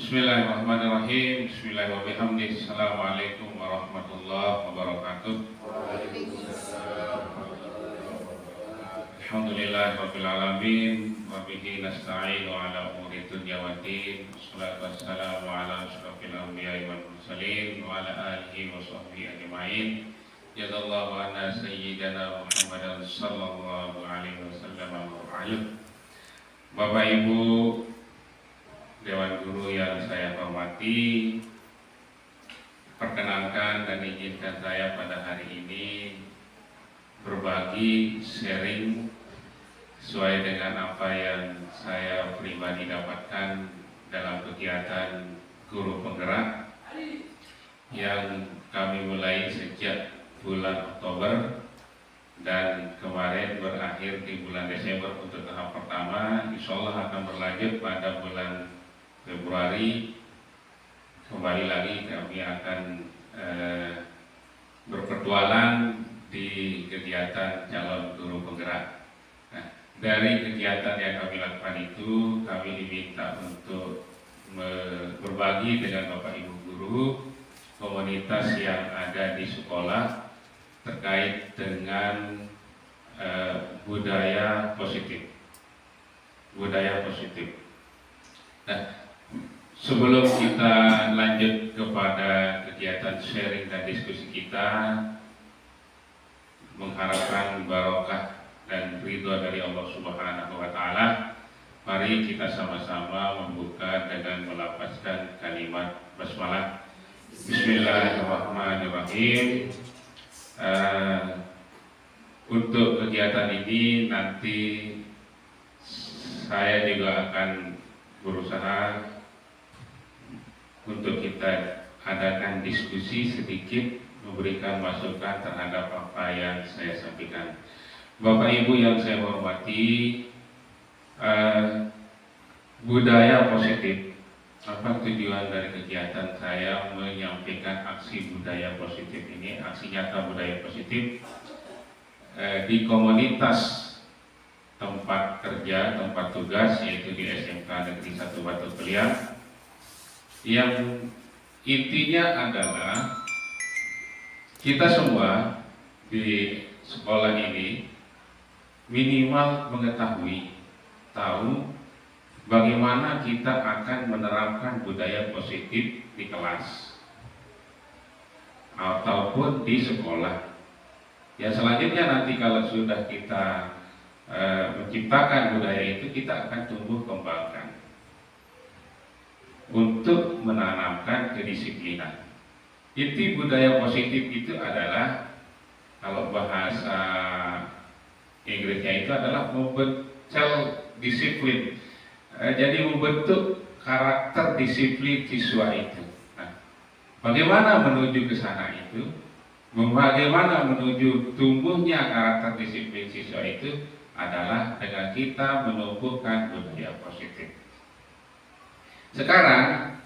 Bismillahirrahmanirrahim. Bismillahirrahmanirrahim. Assalamualaikum warahmatullahi wabarakatuh. Alhamdulillahirabbil alamin wa bihi nasta'inu ala umuri dunya waddin. Wassalatu wassalamu ala asyrofil anbiya'i wal mursalin wa ala alihi wa sahbihi ajma'in. Jazallahu anna sayyidana Muhammadan sallallahu alaihi wasallam wa alihi. Bapak Ibu Dewan Guru yang saya hormati, perkenankan dan izinkan saya pada hari ini berbagi sharing sesuai dengan apa yang saya pribadi dapatkan dalam kegiatan guru penggerak yang kami mulai sejak bulan Oktober dan kemarin berakhir di bulan Desember untuk tahap pertama. Insya Allah akan berlanjut pada bulan Februari. Kembali lagi kami akan berpetualang di kegiatan calon guru penggerak. Nah, dari kegiatan yang kami lakukan itu, kami diminta untuk berbagi dengan Bapak Ibu guru komunitas yang ada di sekolah terkait dengan budaya positif. Budaya positif. Nah, sebelum kita lanjut kepada kegiatan sharing dan diskusi kita, mengharapkan barokah dan ridho dari Allah Subhanahu wa Ta'ala, mari kita sama-sama membuka dengan melafazkan kalimat basmalah. Bismillahirrahmanirrahim. Untuk kegiatan ini nanti saya juga akan berusaha untuk kita adakan diskusi sedikit, memberikan masukan terhadap apa yang saya sampaikan. Bapak Ibu yang saya hormati, budaya positif. Apa tujuan dari kegiatan saya menyampaikan aksi budaya positif ini, aksi nyata budaya positif di komunitas tempat kerja, tempat tugas, yaitu di SMK Negeri 1 Batu Keliang, yang intinya adalah kita semua di sekolah ini minimal mengetahui, tahu bagaimana kita akan menerapkan budaya positif di kelas ataupun di sekolah. Ya, selanjutnya nanti kalau sudah kita menciptakan budaya itu, kita akan tumbuh kembangkan untuk menanamkan kedisiplinan. Inti budaya positif itu adalah, kalau bahasa Inggrisnya itu adalah membentuk disiplin. Jadi membentuk karakter disiplin siswa itu. Nah, bagaimana menuju ke sana itu? Bagaimana menuju tumbuhnya karakter disiplin siswa itu adalah dengan kita menumbuhkan budaya positif. Sekarang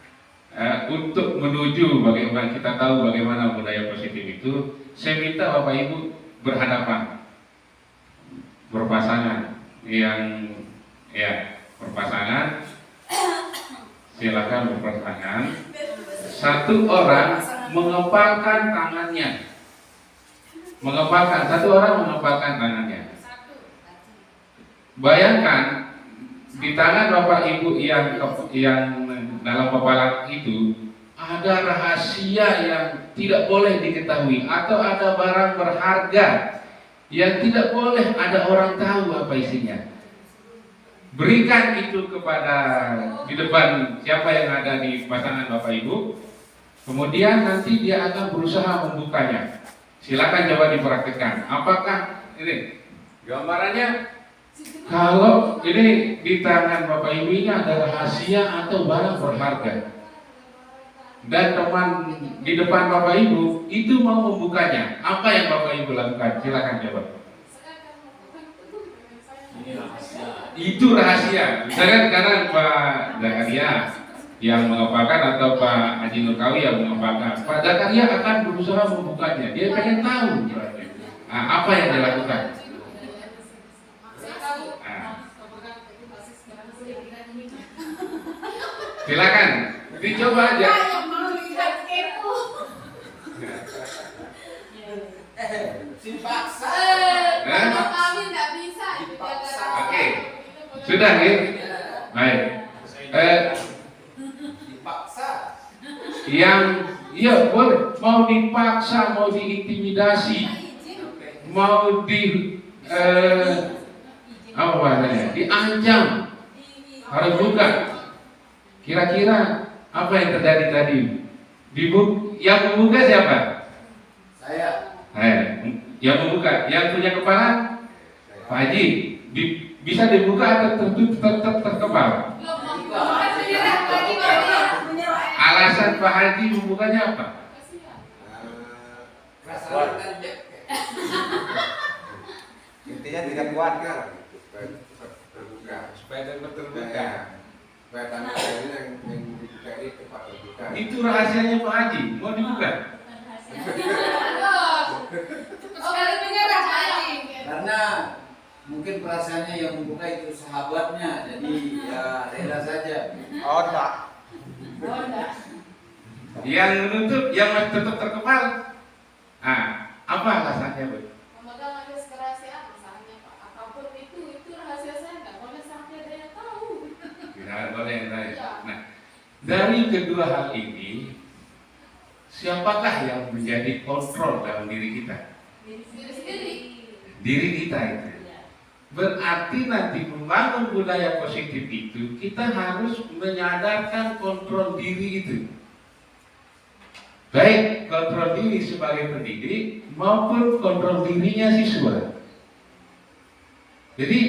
untuk menuju bagaimana kita tahu bagaimana budaya positif itu, saya minta Bapak Ibu berhadapan, berpasangan, berpasangan, silakan berpasangan. Satu orang mengepalkan tangannya, satu orang mengepalkan tangannya. Bayangkan di tangan Bapak Ibu yang dalam kepalan itu ada rahasia yang tidak boleh diketahui, atau ada barang berharga yang tidak boleh ada orang tahu apa isinya. Berikan itu kepada di depan siapa yang ada di pasangan Bapak Ibu, kemudian nanti dia akan berusaha membukanya. Silakan coba dipraktikkan. Apakah ini gambarannya? Kalau ini di tangan Bapak Ibu ini ada rahasia atau barang berharga, dan teman di depan Bapak Ibu itu mau membukanya, apa yang Bapak Ibu lakukan? Silakan coba. Itu rahasia. Misalkan sekarang Pak Zakaria yang mengepalkan atau Pak Haji Nurkawi yang mengepalkan, Pak Zakaria akan berusaha membukanya. Dia pengen tahu. Nah, apa yang dilakukan? Silakan Dicoba aja. Yang mau lihat kepo. Dipaksa. Kalau kami nggak bisa itu Dipaksa. Oke. Sudah ya? Baik. Dipaksa. Yang iya boleh, mau dipaksa, mau diintimidasi, mau di apa bahasanya, diancam, harus buka. Kira-kira apa yang terjadi tadi? Yang membuka siapa? Saya. Yang membuka, yang punya kepala, Pak Haji. Bisa dibuka atau tetap terkepal? Alasan Pak Haji membukanya apa? Intinya tidak kuat kan? Terbuka. Supaya tetap terbuka. Supaya tanah ini yang dibuka itu Pak terbuka. Itu rahasianya Pak Haji. Mau dibuka? Karena mungkin perasaannya yang membuka itu sahabatnya, jadi ya rela saja. Oh enggak. Yang menutup, yang masih tetap terkepal. Apa alasannya, Bu? Memegang ajas kerahasiaan misalnya Pak. Apapun itu rahasia saya nggak boleh sampai ada yang tahu. Tidak boleh. Iya. Nah, dari kedua hal ini, siapakah yang menjadi kontrol dalam diri kita? Diri sendiri. Diri kita itu. Berarti nanti membangun budaya positif itu, kita harus menyadarkan kontrol diri itu. Baik kontrol diri sebagai pendidik maupun kontrol dirinya siswa. Jadi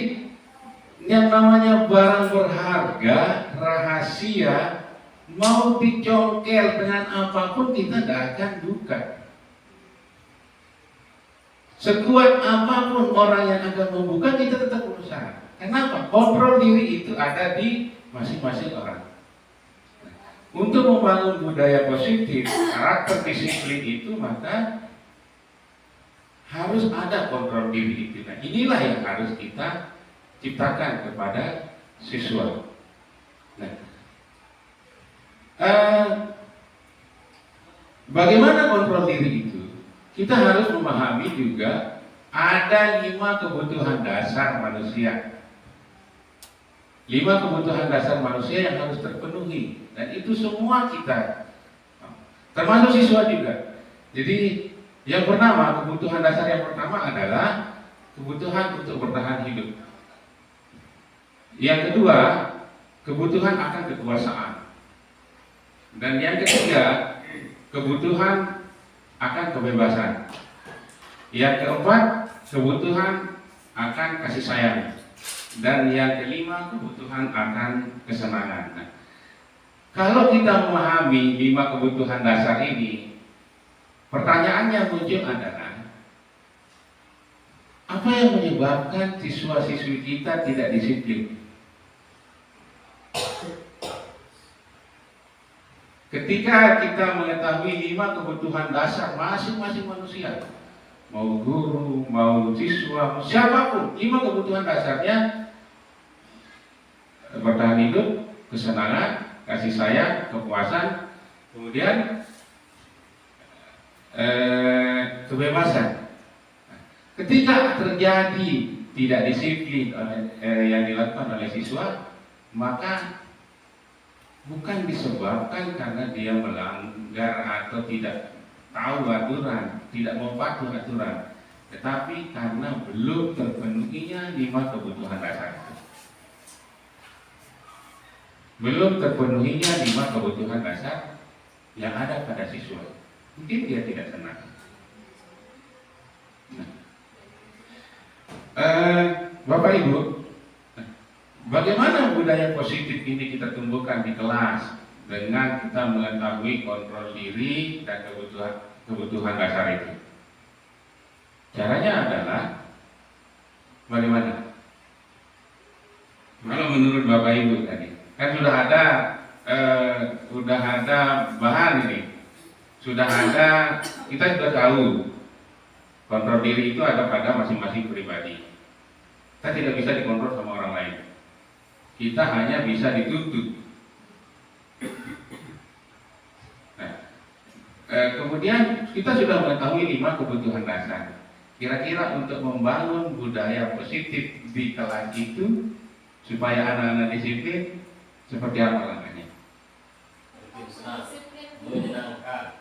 yang namanya barang berharga, rahasia, mau dicongkel dengan apapun kita tidak akan buka. Sekuat apapun orang yang akan membuka, kita tetap berusaha. Kenapa? Kontrol diri itu ada di masing-masing orang. Untuk membangun budaya positif, karakter disiplin itu, maka harus ada kontrol diri itu. Nah, inilah yang harus kita ciptakan kepada siswa. Nah, bagaimana kontrol diri itu? Kita harus memahami juga ada 5 kebutuhan dasar manusia. 5 kebutuhan dasar manusia yang harus terpenuhi. Dan itu semua kita, termasuk siswa juga. Jadi yang pertama, kebutuhan dasar yang pertama adalah kebutuhan untuk bertahan hidup. Yang kedua, kebutuhan akan kekuasaan. Dan yang ketiga, kebutuhan akan kebebasan. Yang keempat, kebutuhan akan kasih sayang. Dan yang kelima, kebutuhan akan kesenangan. Nah, kalau kita memahami 5 kebutuhan dasar ini, pertanyaan yang muncul adalah, apa yang menyebabkan siswa-siswi kita tidak disiplin? Ketika kita mengetahui 5 kebutuhan dasar masing-masing manusia, mau guru, mau siswa, siapapun, 5 kebutuhan dasarnya: bertahan hidup, kesenangan, kasih sayang, kepuasan, kemudian kebebasan. Ketika terjadi tidak disiplin yang dilakukan oleh siswa, maka bukan disebabkan karena dia melanggar atau tidak tahu aturan, tidak mau patuh aturan, tetapi karena belum terpenuhinya 5 kebutuhan dasar. Belum terpenuhinya 5 kebutuhan dasar yang ada pada siswa. Mungkin dia tidak senang. Nah, Bapak Ibu, bagaimana budaya positif ini kita tumbuhkan di kelas dengan kita mengetahui kontrol diri dan kebutuhan dasar itu? Caranya adalah bagaimana? Kalau menurut Bapak Ibu tadi, kan sudah ada bahan ini, sudah ada, kita sudah tahu kontrol diri itu ada pada masing-masing pribadi. Kita tidak bisa dikontrol sama orang lain. Kita hanya bisa dituntut. kemudian kita sudah mengetahui 5 kebutuhan dasar. Kira-kira untuk membangun budaya positif di kelas itu supaya anak-anak disiplin, seperti apa langkahnya? Disiplin dulu. Menyenangkan.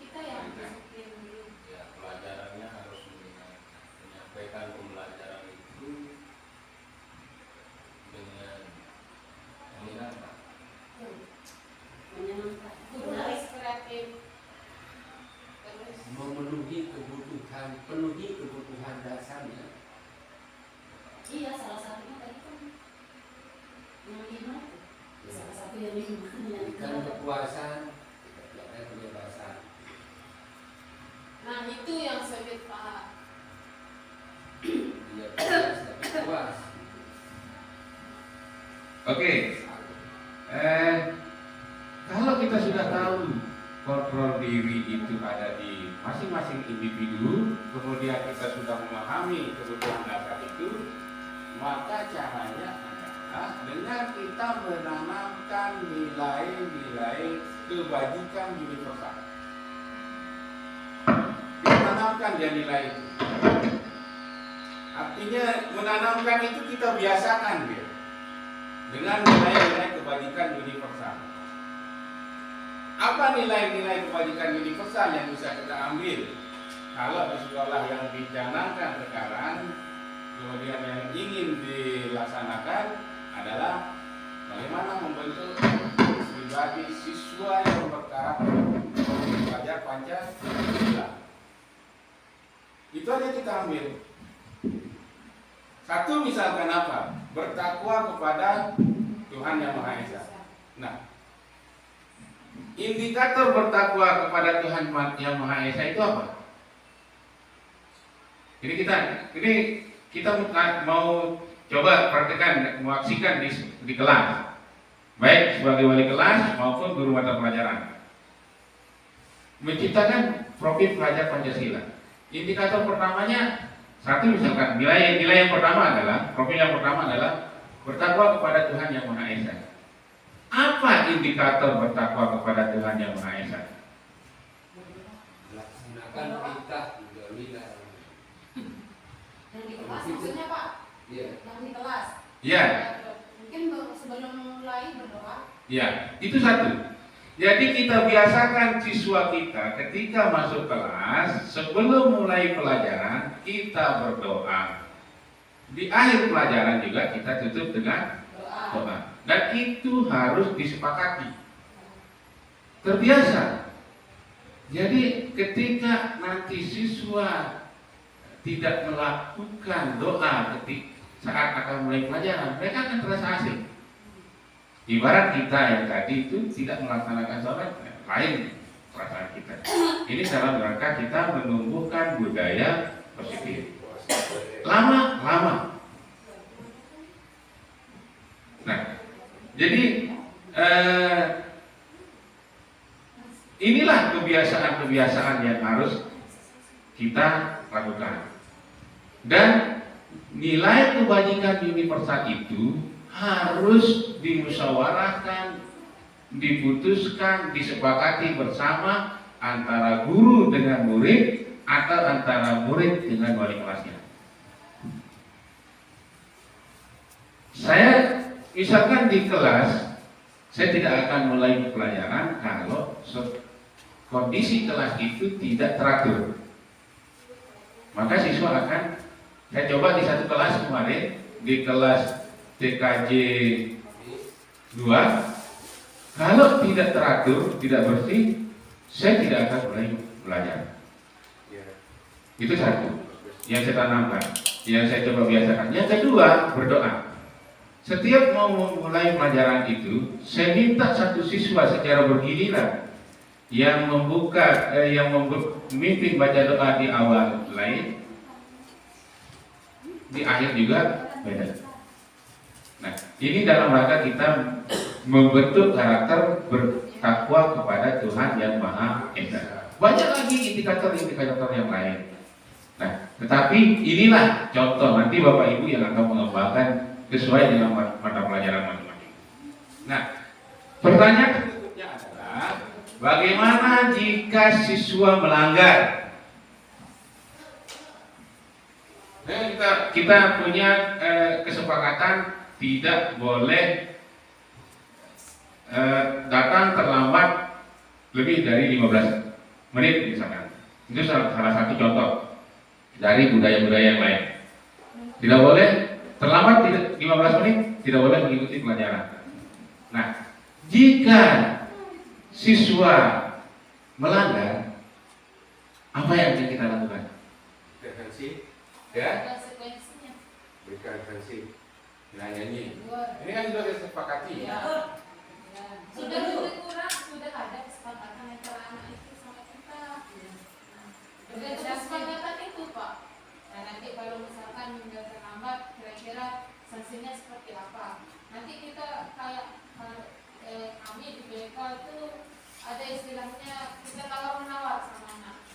Kita yang disiplin dulu. Ya, pelajarannya harus menyampaikan pembelajaran itu dengan menyenangkan. Guru harus kreatif. Terus penuhi kebutuhan dasarnya. Iya, salah satunya tadi kan yang 5 itu. Salah satu yang 5 yang Berikan kepuasan, tidak kebebasan. nah itu yang sulit paham. Dia puas tapi puas. Oke. Kalau kita sudah tahu kontrol diri itu ada di masing-masing individu, kemudian kita sudah memahami kebutuhan dasar itu, maka caranya adalah dengan kita menanamkan nilai-nilai kebajikan universal. Kita tanamkan dia nilai itu. Artinya menanamkan itu kita biasakan dia dengan nilai-nilai kebajikan universal. Apa nilai-nilai kebajikan universal yang bisa kita ambil kalau di sekolah yang dicanangkan sekarang, kemudian yang ingin dilaksanakan adalah bagaimana membentuk pribadi siswa yang berkarakter belajar Pancasila. Itu aja kita ambil. Satu misalkan apa? Bertakwa kepada Tuhan Yang Maha Esa. Nah, indikator bertakwa kepada Tuhan Yang Maha Esa itu apa? Ini kita mau coba praktekkan, mengaksikan di kelas, baik sebagai wali kelas maupun guru mata pelajaran. Menciptakan profil pelajar Pancasila. Indikator pertamanya satu, misalkan nilai yang pertama adalah profil yang pertama adalah bertakwa kepada Tuhan Yang Maha Esa. Apa indikator bertakwa kepada Tuhan Yang Maha Esa? Laksanakan perintah menjauhi larangan. yang di kelas maksudnya Pak? Iya. Yang di kelas. Ya, Mungkin sebelum mulai berdoa. ya, itu satu. Jadi kita biasakan siswa kita ketika masuk kelas, sebelum mulai pelajaran kita berdoa. Di akhir pelajaran juga kita tutup dengan doa. Dan itu harus disepakati. Terbiasa. Jadi ketika nanti siswa tidak melakukan doa ketika saat akan mulai pelajaran, mereka akan terasa asing. Ibarat kita yang tadi itu tidak melaksanakan sholat, lain perasaan kita. Ini dalam rangka kita menumbuhkan budaya positif. Lama. Nah, jadi inilah kebiasaan-kebiasaan yang harus kita lakukan. Dan nilai kebajikan universal itu harus dimusyawarahkan, diputuskan, disepakati bersama antara guru dengan murid atau antara murid dengan wali kelasnya. Saya misalkan di kelas, saya tidak akan mulai pelajaran kalau kondisi kelas itu tidak teratur. Maka siswa akan, saya coba di satu kelas kemarin, di kelas TKJ 2, kalau tidak teratur, tidak bersih, saya tidak akan mulai belajar. Itu satu yang saya tanamkan, yang saya coba biasakan. Yang kedua, berdoa. Setiap mau memulai pelajaran itu, saya minta satu siswa secara bergiliran yang memimpin baca doa di awal lain, di akhir juga beda. Nah, ini dalam rangka kita membentuk karakter bertakwa kepada Tuhan Yang Maha Esa. Banyak lagi indikator-indikator yang lain. Nah, tetapi inilah contoh, nanti Bapak Ibu yang akan mengembangkan sesuai dengan mata pelajaran masing-masing. Nah, pertanyaan berikutnya adalah Bagaimana jika siswa melanggar? Kita punya kesepakatan tidak boleh datang terlambat lebih dari 15 menit misalkan. Itu salah satu contoh dari budaya-budaya yang lain. Tidak boleh terlambat 15 menit, tidak boleh mengikuti pelajaran. Nah, jika siswa melanggar, apa yang akan kita lakukan? Sanksi, Ya, Konsekuensinya. berikan sanksi. nah ini Dua. kan sudah disepakati. Ya. Sudah lebih kurang, sudah ada kesepakatan antara anak itu sama kita. Sudah ada kesepakatan itu, Pak. Nah, nanti kalau misalkan sudah terlambat, kira-kira sanksinya seperti apa? Nanti kita kayak kami di BK itu ada istilahnya kita tawar menawar sama anak.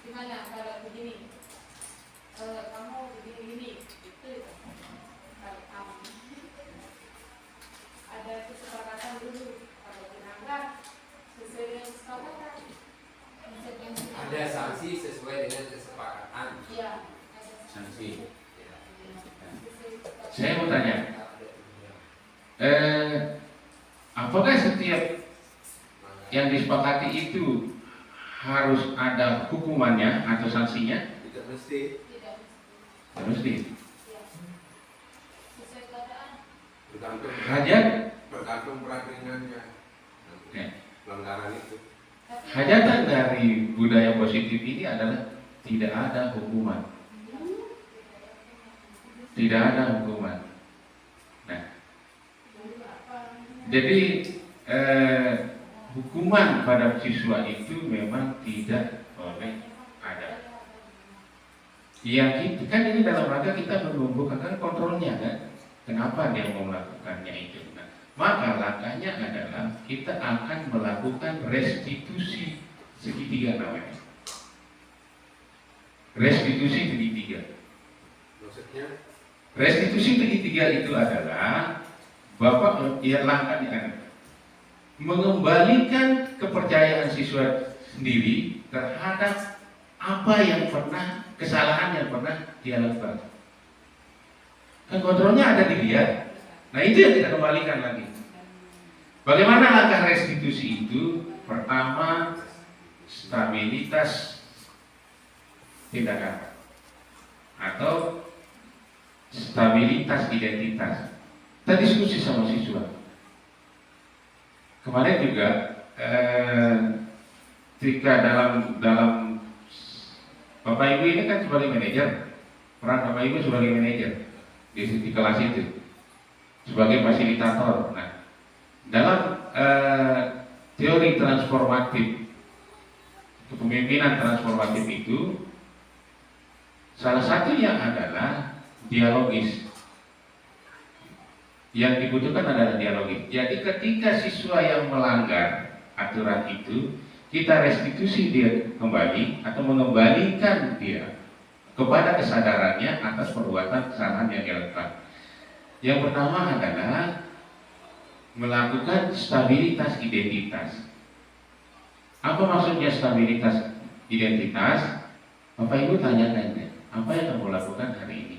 Gimana kalau begini? Kamu begini itu kalau kamu ada kesepakatan dulu kalau dilanggar sesuai dengan kesepakatan. Konsekuensinya. Ada sanksi sesuai dengan kesepakatan. Iya, ada Sanksi. Ya. Saya mau tanya, apakah setiap yang disepakati itu harus ada hukumannya atau sanksinya? Tidak mesti. tidak Tidak mesti. ya. Sesuai keadaan. Bergantung perhatiannya. Ya. Pelanggaran itu. Tapi Hajatan dari budaya positif ini adalah tidak ada hukuman. Tidak ada hukuman. Nah, jadi hukuman pada siswa itu memang tidak boleh ada. Yang itu kan ini dalam rangka kita menumbuhkan kontrolnya kan. Kenapa dia mau melakukannya itu? Nah, maka langkahnya adalah kita akan melakukan restitusi segitiga namanya. Restitusi segitiga. Maksudnya Restitusi segitiga itu adalah Bapak langkahnya mengembalikan kepercayaan siswa sendiri terhadap apa yang pernah kesalahan yang pernah dia lakukan. Kan kontrolnya ada di dia. Nah itu yang kita kembalikan lagi. Bagaimana langkah restitusi itu? Pertama, stabilitas tindakan atau stabilitas identitas. Kita diskusi sama siswa. Kemarin juga ketika dalam Bapak Ibu ini kan sebagai manajer, peran Bapak Ibu sebagai manajer di kelas itu sebagai fasilitator. Nah, dalam teori transformatif kepemimpinan transformatif itu salah satunya adalah dialogis. Yang dibutuhkan adalah dialogis. Jadi ketika siswa yang melanggar aturan itu, kita restitusi dia kembali atau mengembalikan dia kepada kesadarannya atas perbuatan kesalahan yang dia lakukan. Yang pertama adalah melakukan stabilitas identitas. Apa maksudnya stabilitas identitas? Bapak Ibu tanyakan deh, apa yang kamu lakukan hari ini?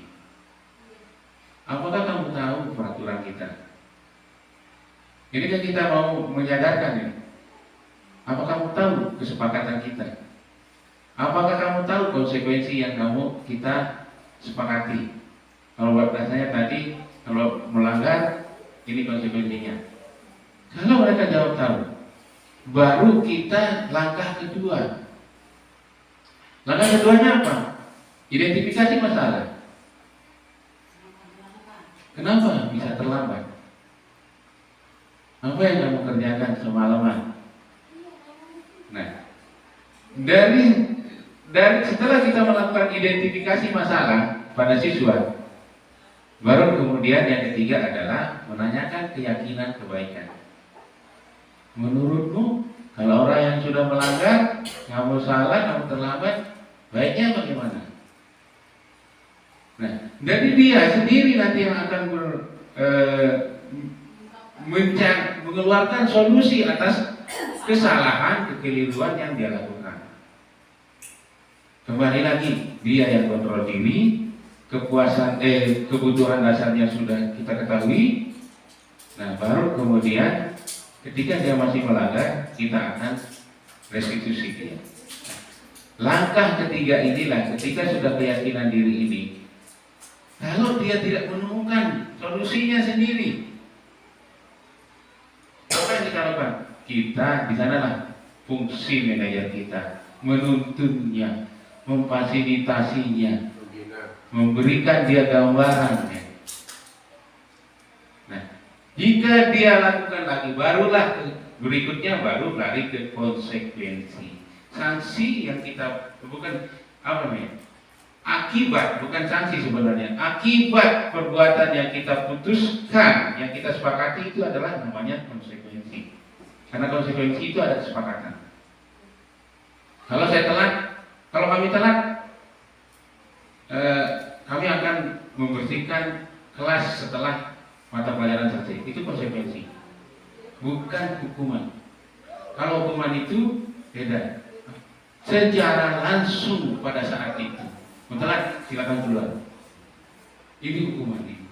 Apakah kamu tahu peraturan kita? Ini kan kita mau menyadarkan ya. Apa kamu tahu kesepakatan kita? Apakah kamu tahu konsekuensi yang kita sepakati? Kalau buat saya tadi, kalau melanggar, ini konsekuensinya. Kalau mereka jawab tahu, baru kita langkah kedua. Langkah keduanya apa? Identifikasi masalah. Kenapa bisa terlambat? Apa yang kamu kerjakan semalaman? Nah, dari setelah kita melakukan identifikasi masalah pada siswa, baru kemudian yang ketiga adalah menanyakan keyakinan kebaikan. Menurutmu, kalau orang yang sudah melanggar, kamu salah, kamu terlambat, baiknya bagaimana? Nah, dari dia sendiri nanti yang akan mengeluarkan solusi atas kesalahan, kekeliruan yang dia lakukan. Kembali lagi, dia yang kontrol diri, kebutuhan dasarnya sudah kita ketahui. Nah, baru kemudian ketika dia masih melanggar, kita akan restitusi dia. Langkah ketiga inilah, ketika sudah keyakinan diri ini, kalau dia tidak menemukan solusinya sendiri, apa yang kita lakukan? Kita di sanalah fungsi manajer kita, menuntunnya, memfasilitasinya, memberikan dia gambarannya. Nah, jika dia lakukan lagi, barulah berikutnya baru lari ke konsekuensi. Sanksi yang kita bukan apa namanya? Akibat, bukan sanksi sebenarnya. Akibat perbuatan yang kita putuskan, yang kita sepakati itu adalah namanya konsekuensi. Karena konsekuensi itu ada kesepakatan. Kalau saya telat, kalau kami telat, kami akan membersihkan kelas setelah mata pelajaran selesai. Itu konsekuensi, bukan hukuman. Kalau hukuman itu beda, secara langsung pada saat itu. Telat, silakan keluar. Ini hukuman ini.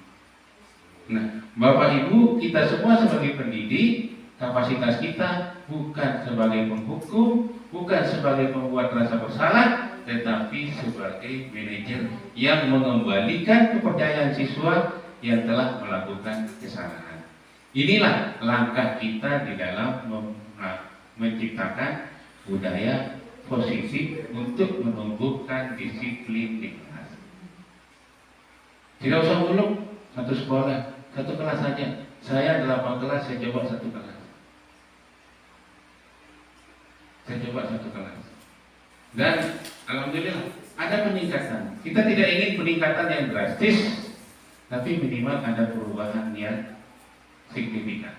Nah, Bapak Ibu, kita semua sebagai pendidik, kapasitas kita bukan sebagai penghukum, bukan sebagai pembuat rasa bersalah, tetapi sebagai manajer yang mengembalikan kepercayaan siswa yang telah melakukan kesalahan. Inilah langkah kita di dalam menciptakan budaya positif untuk menumbuhkan disiplin di kelas. Tidak usah muluk satu sekolah, satu kelas saja. Saya 8 kelas, saya coba satu kelas. Saya coba satu kelas. Dan alhamdulillah ada peningkatan. Kita tidak ingin peningkatan yang drastis, tapi minimal ada perubahan yang signifikan.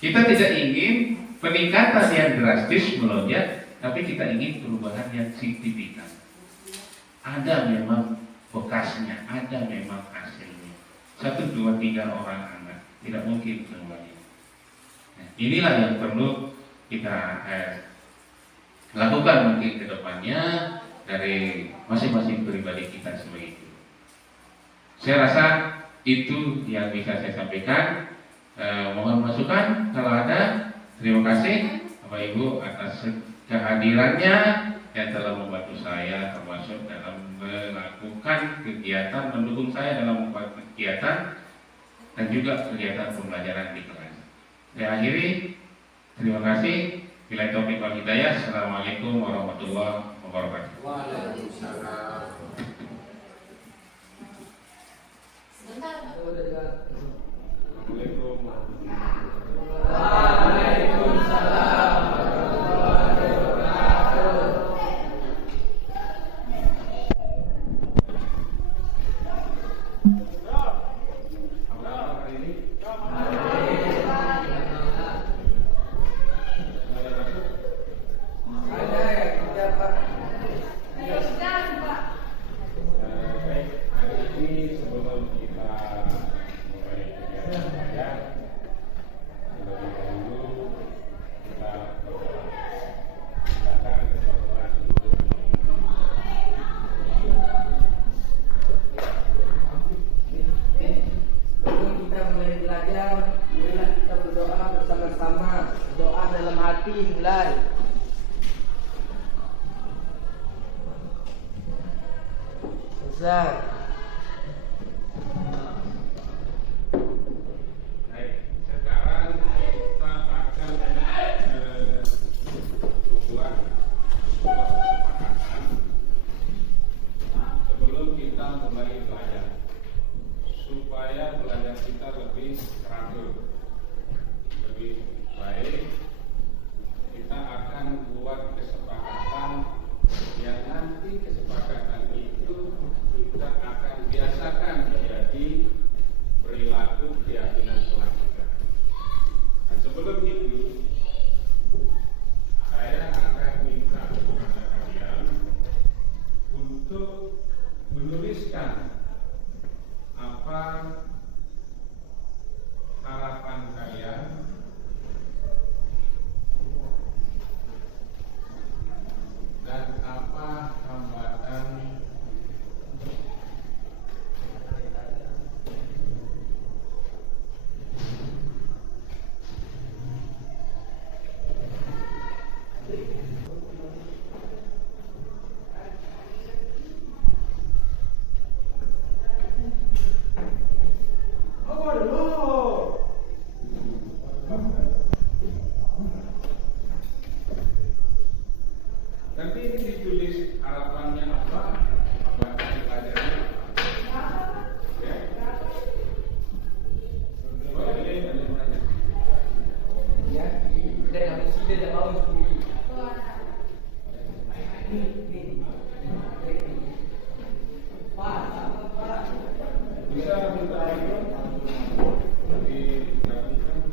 Kita tidak ingin peningkatan yang drastis melonjak, tapi kita ingin perubahan yang signifikan. Ada memang bekasnya, ada memang hasilnya. 1, 2, 3 orang anak, tidak mungkin semuanya. Nah, inilah yang perlu kita lakukan mungkin ke depannya dari masing-masing pribadi kita sebagai itu. Saya rasa itu yang bisa saya sampaikan. Mohon masukan kalau ada. Terima kasih Bapak Ibu atas kehadirannya yang telah membantu saya termasuk dalam melakukan kegiatan, mendukung saya dalam membuat kegiatan dan juga kegiatan pembelajaran di kelas. Saya akhiri. Terima kasih. Bila taufiq wal hidayah. Assalamualaikum warahmatullahi wabarakatuh. Waalaikumsalam. Sebentar, Pak. Assalamualaikum. Kesepakatan yang nanti kesepakatan itu kita Nanti ini ditulis harapannya apa pelajarannya apa. Ya. Coba ini ada yang nanya. Ya, dan habis itu dia mau sendiri. Bisa minta itu digabungkan.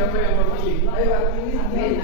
siapa yang memilih? Ayo ini amin.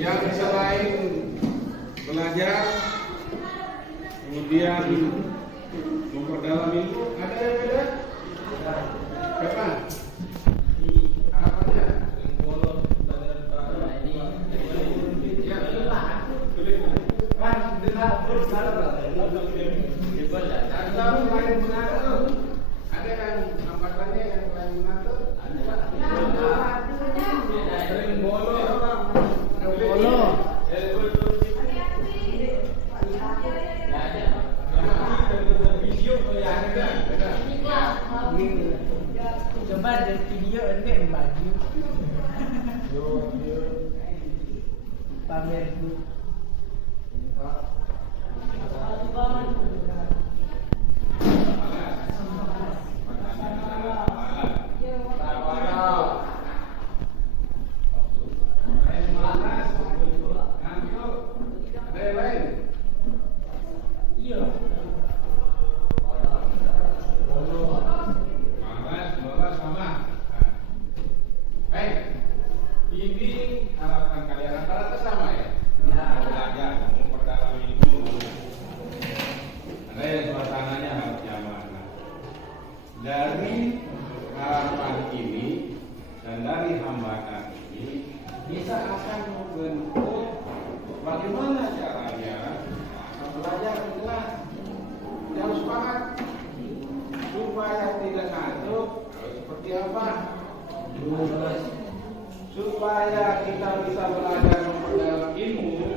Yang selain belajar, kemudian memperdalam ilmu, ada yang beda? Kapan? Harapannya? Atau selain mengatur, ada yang hambatannya yang selain mengatur? Sering bolos. Coba ada video ini baju. Pamer bu. Ada yang lain? Iya. Malas sama. Baik. Ini harapan kalian rata-rata sama ya? Belajar, memperdalam ilmu. Ada yang suasananya harus nyaman. Dari harapan ini dan dari hambatan ini bisa akan membentuk bagaimana caranya belajar di kelas. Yang semangat supaya tidak ngantuk harus seperti apa? Supaya kita bisa belajar memperdalam ilmu,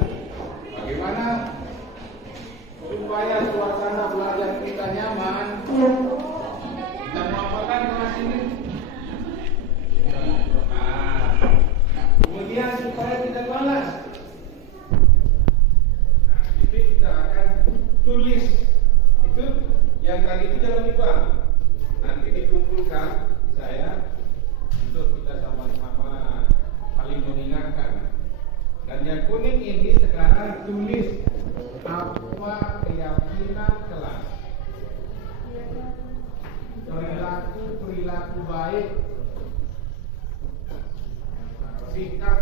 bagaimana? Supaya suasana belajar kita nyaman. Kita mau apakan kelas ini? Nah, kemudian supaya tidak malas. Nah, itu kita akan tulis. Itu yang tadi itu jangan lupa. Nanti dikumpulkan saya untuk kita sama-sama saling mengingatkan. Dan yang kuning ini sekarang tulis apa keyakinan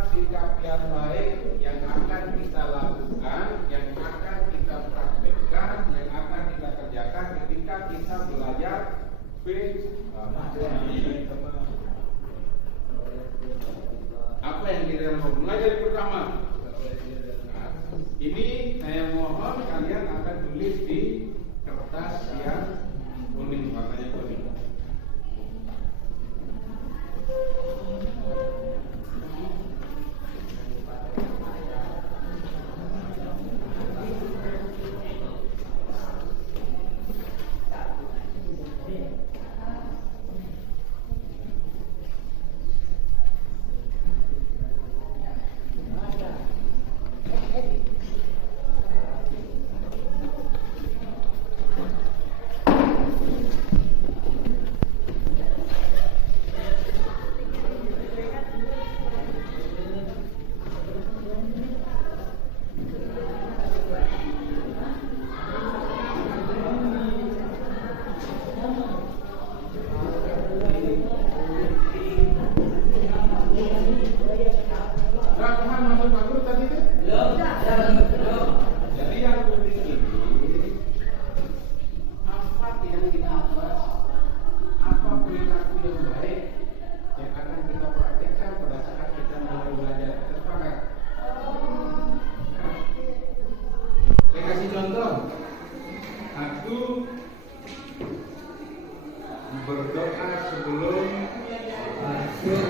sikap yang baik yang akan kita lakukan, yang akan kita praktekkan, yang akan kita kerjakan ketika kita belajar apa yang kita mau belajar pertama. Nah, ini saya mohon kalian akan tulis di kertas yang kuning, warnanya kuning. Berdoa sebelum masuk.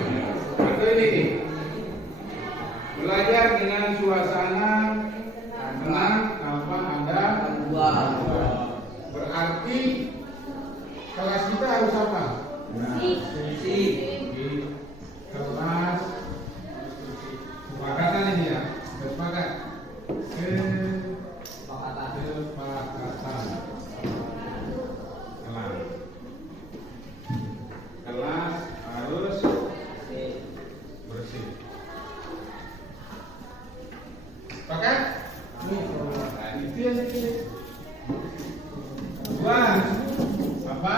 Atau ini belajar dengan suasana tenang tanpa ada berarti kelas kita harus apa? Kelas kesepakatan ini ya, kesepakatan. Kelas harus bersih. Sepakat? Nah, itu yang dua, apa?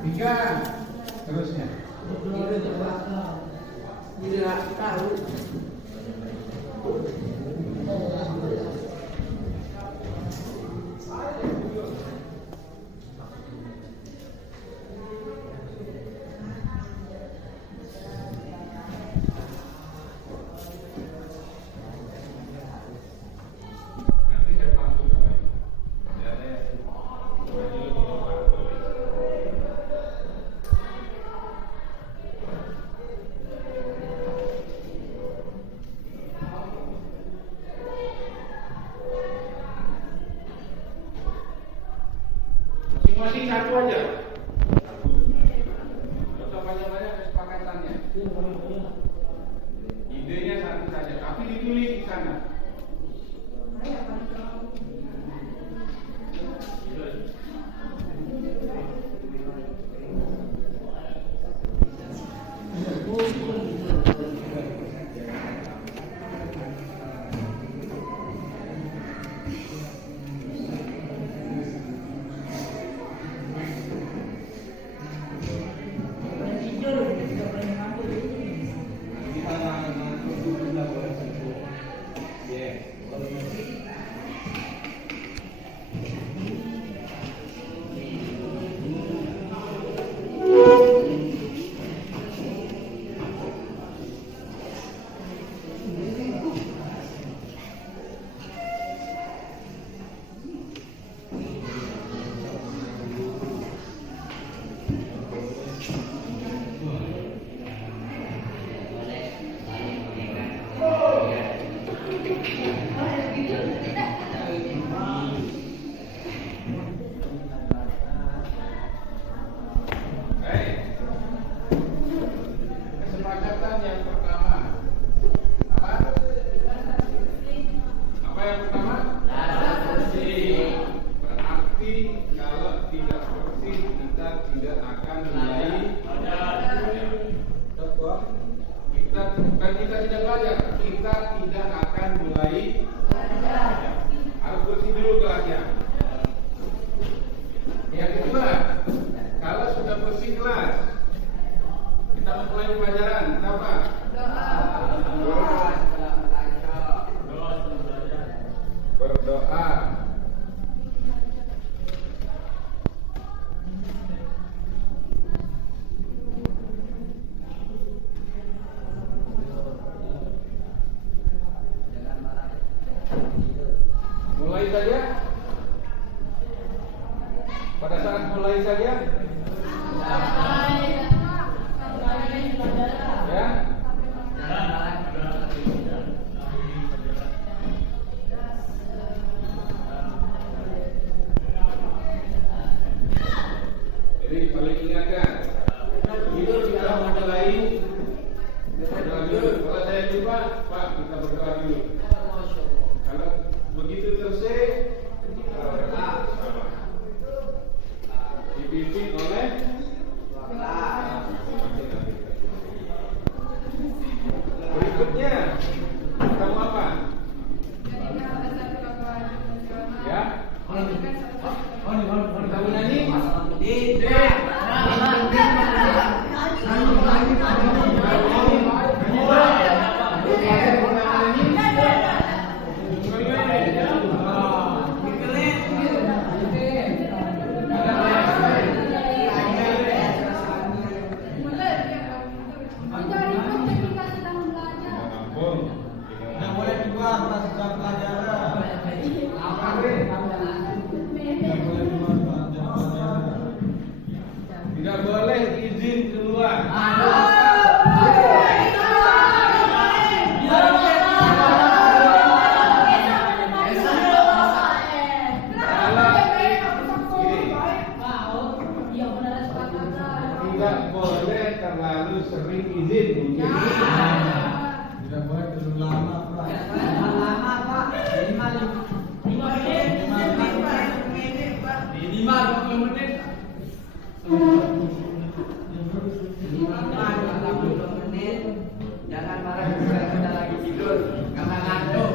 Tiga, terusnya. Tidak tahu. Masing-masing satu aja. Atau banyak-banyak kesepakatannya. Idenya satu saja, tapi ditulis di sana. Kesepakatan yang pertama apa? Apa yang pertama? Bersih. Berarti kalau tidak bersih kita tidak akan mulai kita tidak belajar, kita tidak akan mulai harus bersih dulu kelasnya. Yang kedua, kalau sudah bersih kelas, kita mulai pelajaran, apa? Doa. lupa, Pak, kita berdoa dulu. Kalau begitu selesai, dipimpin oleh berikutnya. Kita mau apa? Ya? Kita mau nyanyi? Tidak boleh izin keluar. Tidak boleh terlalu sering izin. Tidak boleh terlalu lama, Pak. Minimal 20 menit. Jangan marah kita lagi tidur karena ngantuk.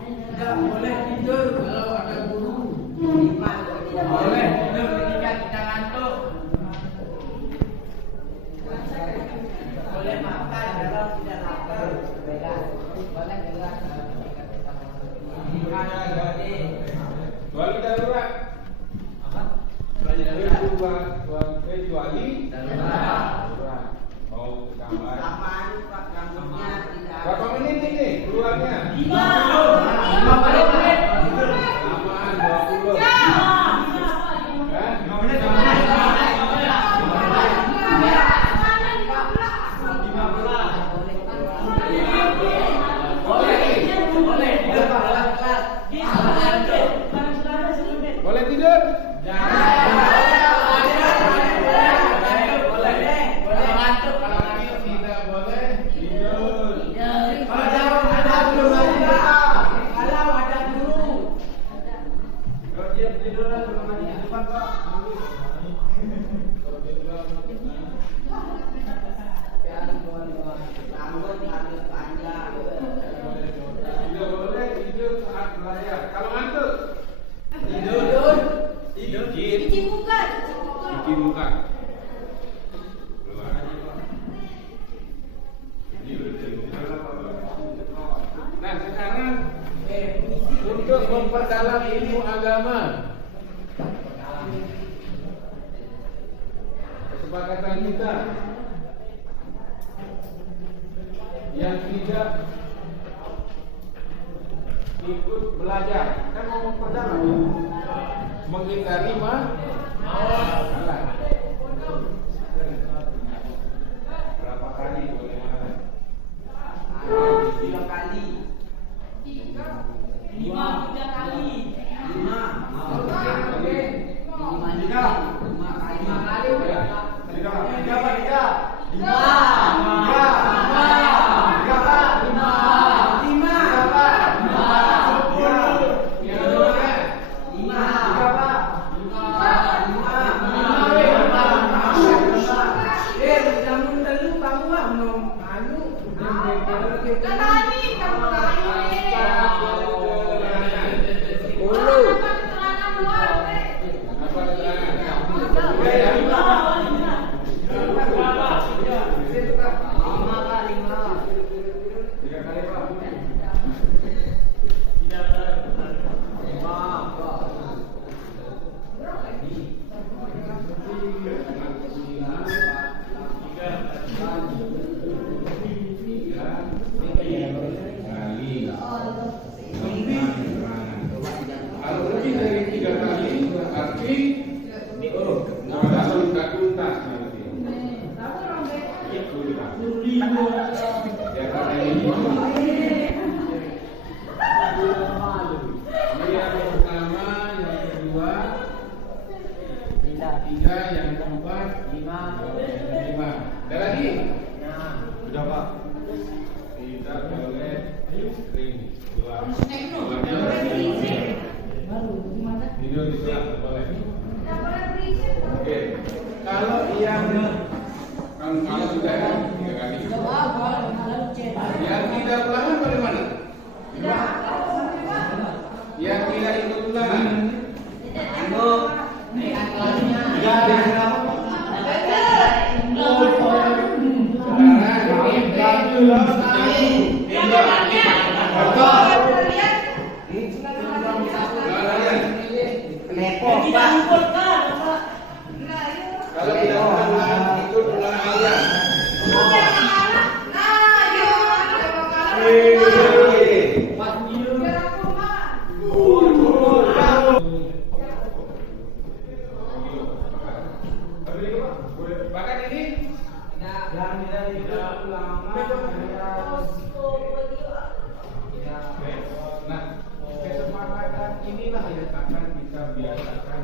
Tidak boleh tidur kalau ada guru. Boleh tidur ketika kita ngantuk. Boleh makan kalau tidak lapar. Boleh juga ketika kita Kecuali darurat. Kecuali darurat. Mau ke kamar. Berapa menit ini keluarnya? 5 menit. Lamaan 20. Ya? 5 menit. Boleh tidur? Tidak boleh tidur. Kalau dia tiduran belum mandi di depan, Pak. Tidak boleh tidur saat belajar. Kalau ngantuk, tidur. Cuci muka. Cuci muka. Keluar. Nah, sekarang untuk memperdalam ilmu agama, kesepakatan kita yang tidak ikut belajar kan mau memperdalam, menghindari malah. Berapa kali boleh marah? 3 kali. 3 kali. 3, yang keempat 5. Ada lagi? Sudah, Pak. Tidak boleh streaming. Video di sebelah boleh. Oke. Kalau yang kalau sudah ya, 3 kali. Yang tidak ulangan bagaimana? Yang tidak ikut ulangan. Kalau tidak ulangan, ikut ulangan kalian. Bahkan ini nah, kesepakatan inilah yang akan kita biasakan